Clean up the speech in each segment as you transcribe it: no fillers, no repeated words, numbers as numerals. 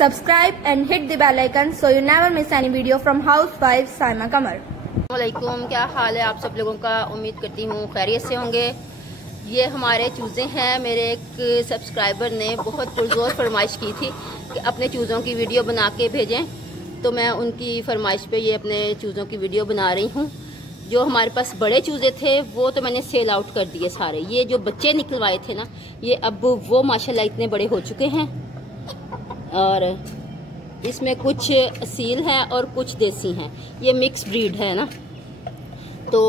subscribe and hit the bell icon so you never miss any video from housewife Saima Qamar। अस्सलामुअलैकुम, क्या हाल है आप सब लोगों का। उम्मीद करती हूँ खैरियत से होंगे। ये हमारे चूज़े हैं। मेरे एक सब्सक्राइबर ने बहुत पुरजोर फरमाइश की थी कि अपने चूज़ों की वीडियो बना के भेजें, तो मैं उनकी फरमाइश पे ये अपने चूज़ों की वीडियो बना रही हूँ। जो हमारे पास बड़े चूज़े थे वो तो मैंने सेल आउट कर दिए सारे। ये जो बच्चे निकलवाए थे ना, ये अब वो माशाल्लाह इतने बड़े हो चुके हैं और इसमें कुछ असील हैं और कुछ देसी हैं। ये मिक्स ब्रीड है ना, तो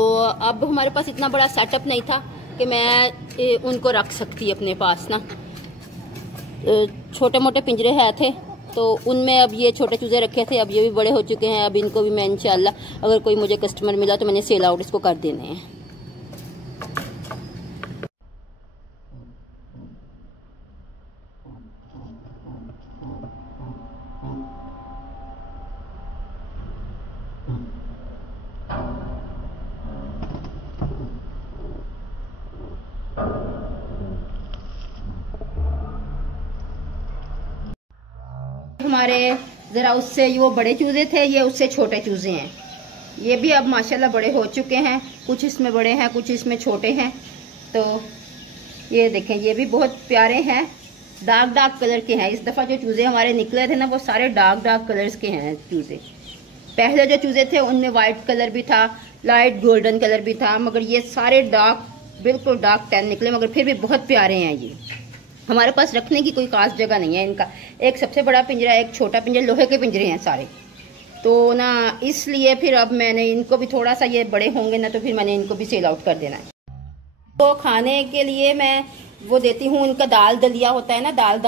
अब हमारे पास इतना बड़ा सेटअप नहीं था कि मैं उनको रख सकती अपने पास ना। छोटे मोटे पिंजरे है थे, तो उनमें अब ये छोटे चूजे रखे थे। अब ये भी बड़े हो चुके हैं। अब इनको भी मैं इंशाल्लाह अगर कोई मुझे कस्टमर मिला तो मैंने सेल आउट इसको कर देने हैं। हमारे ज़रा उससे वो बड़े चूज़े थे, ये उससे छोटे चूज़े हैं। ये भी अब माशाल्लाह बड़े हो चुके हैं। कुछ इसमें बड़े हैं, कुछ इसमें छोटे हैं। तो ये देखें, ये भी बहुत प्यारे हैं। डार्क कलर के हैं। इस दफ़ा जो चूज़े हमारे निकले थे ना, वो सारे डार्क कलर्स के हैं चूज़े। पहले जो चूज़े थे उनमें वाइट कलर भी था, लाइट गोल्डन कलर भी था, मगर ये सारे बिल्कुल डार्क टैन निकले, मगर फिर भी बहुत प्यारे हैं। ये हमारे पास रखने की कोई खास जगह नहीं है इनका। एक सबसे बड़ा पिंजरा, एक छोटा पिंजरा, लोहे के पिंजरे हैं सारे। तो ना इसलिए फिर अब मैंने इनको भी थोड़ा सा, ये बड़े होंगे ना तो फिर मैंने इनको भी सेल आउट कर देना है। तो खाने के लिए मैं वो देती हूँ, इनका दाल दलिया होता है ना, दाल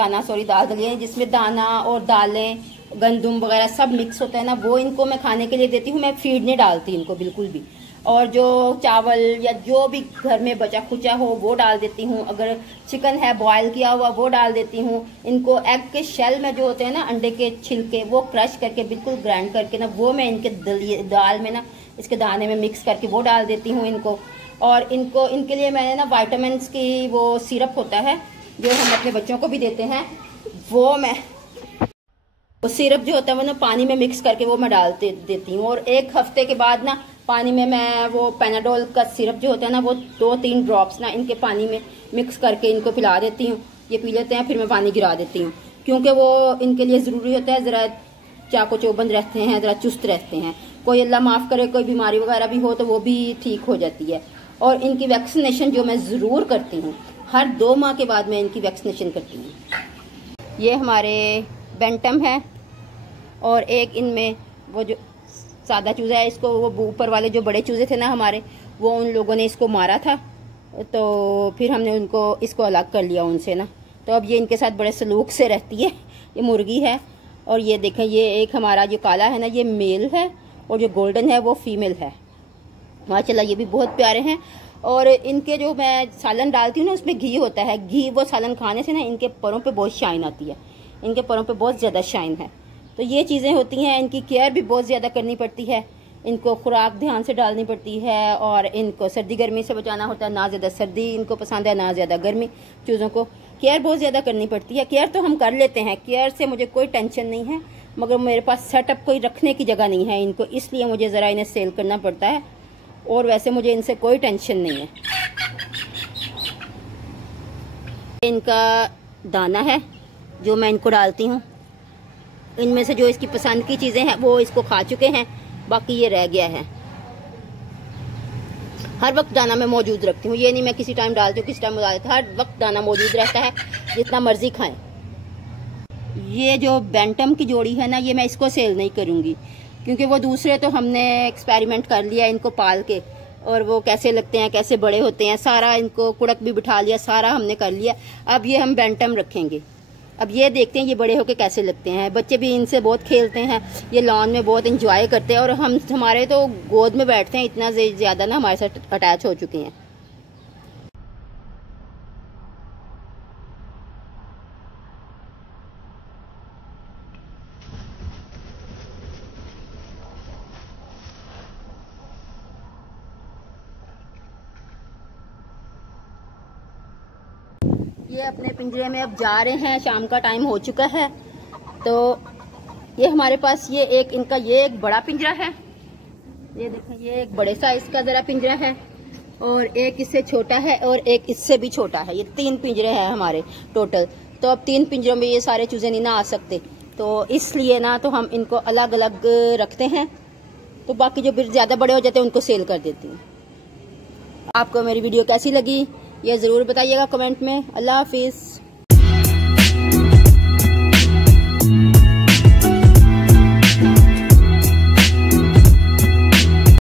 दलिया, जिसमें दाना और दालें, गंदुम वगैरह सब मिक्स होता है ना, वो इनको मैं खाने के लिए देती हूँ। मैं फीड नहीं डालती इनको बिल्कुल भी। और जो चावल या जो भी घर में बचा खुचा हो वो डाल देती हूँ। अगर चिकन है बॉयल किया हुआ वो डाल देती हूँ। इनको एग के शेल में जो होते हैं ना, अंडे के छिलके, वो क्रश करके बिल्कुल ग्राइंड करके ना, वो मैं इनके दाल में ना, इसके दाने में मिक्स करके वो डाल देती हूँ इनको। और इनके लिए मैंने ना वाइटामिन्स की वो सिरप होता है जो हम अपने बच्चों को भी देते हैं, वो सिरप जो होता है वो ना पानी में मिक्स करके वो मैं देती हूँ। और एक हफ्ते के बाद ना पानी में मैं वो पैनाडोल का सिरप जो होता है ना, वो 2-3 ड्रॉप्स ना इनके पानी में मिक्स करके इनको पिला देती हूँ। ये पी लेते हैं, फिर मैं पानी गिरा देती हूँ, क्योंकि वो इनके लिए ज़रूरी होता है। ज़रा चाको चौबंद रहते हैं, ज़रा चुस्त रहते हैं। कोई अल्लाह माफ़ करे कोई बीमारी वगैरह भी हो तो वो भी ठीक हो जाती है। और इनकी वैक्सीनेशन जो मैं ज़रूर करती हूँ, हर 2 माह के बाद मैं इनकी वैक्सीनेशन करती हूँ। ये हमारे बेंटम है और एक इनमें वो जो सादा चूज़ा है, इसको वो ऊपर वाले जो बड़े चूज़े थे ना हमारे, वो उन लोगों ने इसको मारा था, तो फिर हमने इसको अलग कर लिया उनसे ना। तो अब ये इनके साथ बड़े सलूक से रहती है। ये मुर्गी है। और ये देखें, ये एक हमारा जो काला है ना, ये मेल है, और जो गोल्डन है वो फीमेल है। माशाल्लाह ये भी बहुत प्यारे हैं। और इनके जो मैं सालन डालती हूँ ना, उसमें घी होता है। घी वो सालन खाने से ना इनके परों पे बहुत शाइन आती है। इनके परों पे बहुत ज़्यादा शाइन है। तो ये चीज़ें होती हैं। इनकी केयर भी बहुत ज़्यादा करनी पड़ती है। इनको खुराक ध्यान से डालनी पड़ती है, और इनको सर्दी गर्मी से बचाना होता है। ना ज़्यादा सर्दी इनको पसंद है, ना ज़्यादा गर्मी। चूज़ों को केयर बहुत ज़्यादा करनी पड़ती है। केयर तो हम कर लेते हैं, केयर से मुझे कोई टेंशन नहीं है, मगर मेरे पास सेटअप कोई रखने की जगह नहीं है इनको, इसलिए मुझे ज़रा इन्हें सेल करना पड़ता है। और वैसे मुझे इनसे कोई टेंशन नहीं है। इनका दाना है जो मैं इनको डालती हूँ। इनमें से जो इसकी पसंद की चीज़ें हैं वो इसको खा चुके हैं, बाकी ये रह गया है। हर वक्त दाना मैं मौजूद रखती हूँ। ये नहीं मैं किसी टाइम डालती हूँ किसी टाइम डालती हूँ, हर वक्त दाना मौजूद रहता है, जितना मर्जी खाएं। ये जो बेंटम की जोड़ी है ना, ये मैं इसको सेल नहीं करूँगी, क्योंकि वो दूसरे तो हमने एक्सपेरिमेंट कर लिया इनको पाल के, और वो कैसे लगते हैं, कैसे बड़े होते हैं, सारा इनको कुड़क भी बिठा लिया, सारा हमने कर लिया। अब ये हम बेंटम रखेंगे। अब ये देखते हैं ये बड़े होके कैसे लगते हैं। बच्चे भी इनसे बहुत खेलते हैं, ये लॉन में बहुत इंजॉय करते हैं, और हमारे तो गोद में बैठते हैं, इतना ज़्यादा ना हमारे साथ अटैच हो चुके हैं। ये अपने पिंजरे में अब जा रहे हैं। शाम का टाइम हो चुका है। तो ये हमारे पास ये एक बड़ा पिंजरा है, ये देखें, ये एक बड़े साइज का जरा पिंजरा है, और एक इससे छोटा है और एक इससे भी छोटा है। ये 3 पिंजरे हैं हमारे टोटल। तो अब 3 पिंजरों में ये सारे चूजे नहीं ना आ सकते, तो इसलिए ना तो हम इनको अलग अलग रखते हैं। तो बाकी जो फिर ज्यादा बड़े हो जाते हैं उनको सेल कर देती हूँ। आपको मेरी वीडियो कैसी लगी ये जरूर बताइएगा कमेंट में। अल्लाह हाफिज।